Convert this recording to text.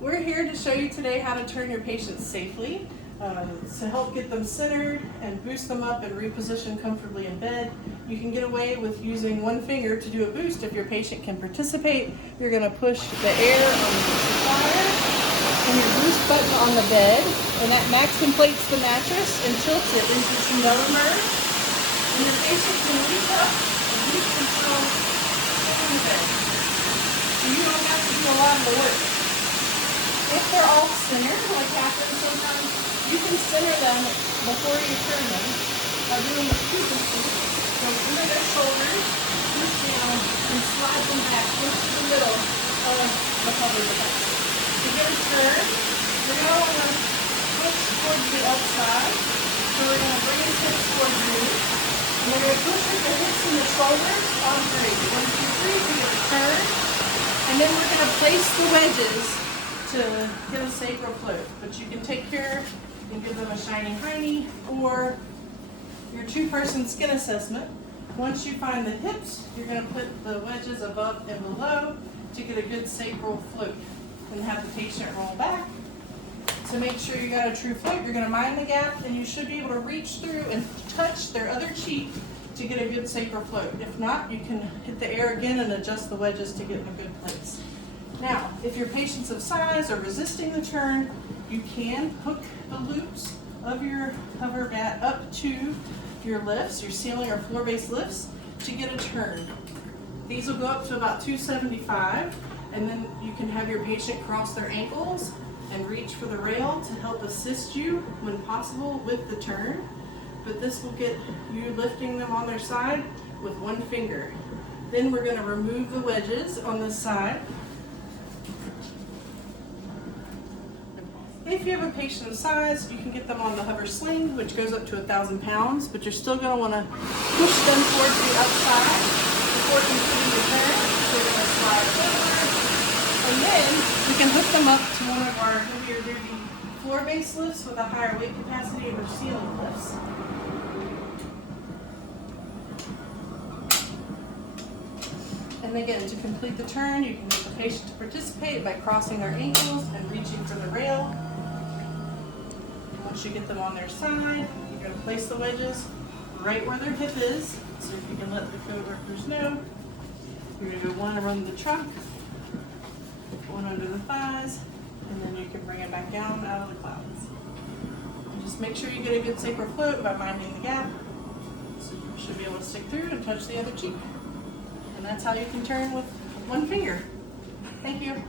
We're here to show you today how to turn your patients safely to help get them centered and boost them up and reposition comfortably in bed. You can get away with using one finger to do a boost if your patient can participate. You're going to push the air on the supplier and your boost button on the bed, and that max inflates the mattress and tilts it into some Nullarbor. And the patient can reach up and reach themselves in the bed. So you don't have to do a lot of the work. If they're all centered, like happens sometimes, you can center them before you turn them by doing the Cupid sweep. So under their shoulders, push down, and slide them back into the middle of the cover device. To get a turn, you're going to want to push towards the outside. So we're going to bring his hips towards you. And we're going to push with the hips and the shoulders on 3. 1, 2, 3 to get a turn. And then we're going to place the wedges to get a sacral float. But you can take care and give them a shining hiney or your 2-person skin assessment. Once you find the hips, you're going to put the wedges above and below to get a good sacral float and have the patient roll back. To make sure you got a true float, you're going to mind the gap and you should be able to reach through and touch their other cheek to get a good sacral float. If not, you can hit the air again and adjust the wedges to get in a good place. Now, if your patients of size are resisting the turn, you can hook the loops of your hover mat up to your lifts, your ceiling or floor-based lifts, to get a turn. These will go up to about 275, and then you can have your patient cross their ankles and reach for the rail to help assist you when possible with the turn. But this will get you lifting them on their side with one finger. Then we're going to remove the wedges on this side. If you have a patient of size, you can get them on the hover sling, which goes up to 1,000 pounds, but you're still going to want to push them towards the outside before completing the turn. So you're going to slide over, and then we can hook them up to one of our heavier duty floor-based lifts with a higher weight capacity or ceiling lifts. And again, to complete the turn, you can get the patient to participate by crossing their ankles and reaching for the rail. Once you get them on their side, you're going to place the wedges right where their hip is. So if you can let the code workers know, you're going to go one around the trunk, one under the thighs, and then you can bring it back down out of the clouds. And just make sure you get a good sacral float by minding the gap. So you should be able to stick through and touch the other cheek. And that's how you can turn with one finger. Thank you.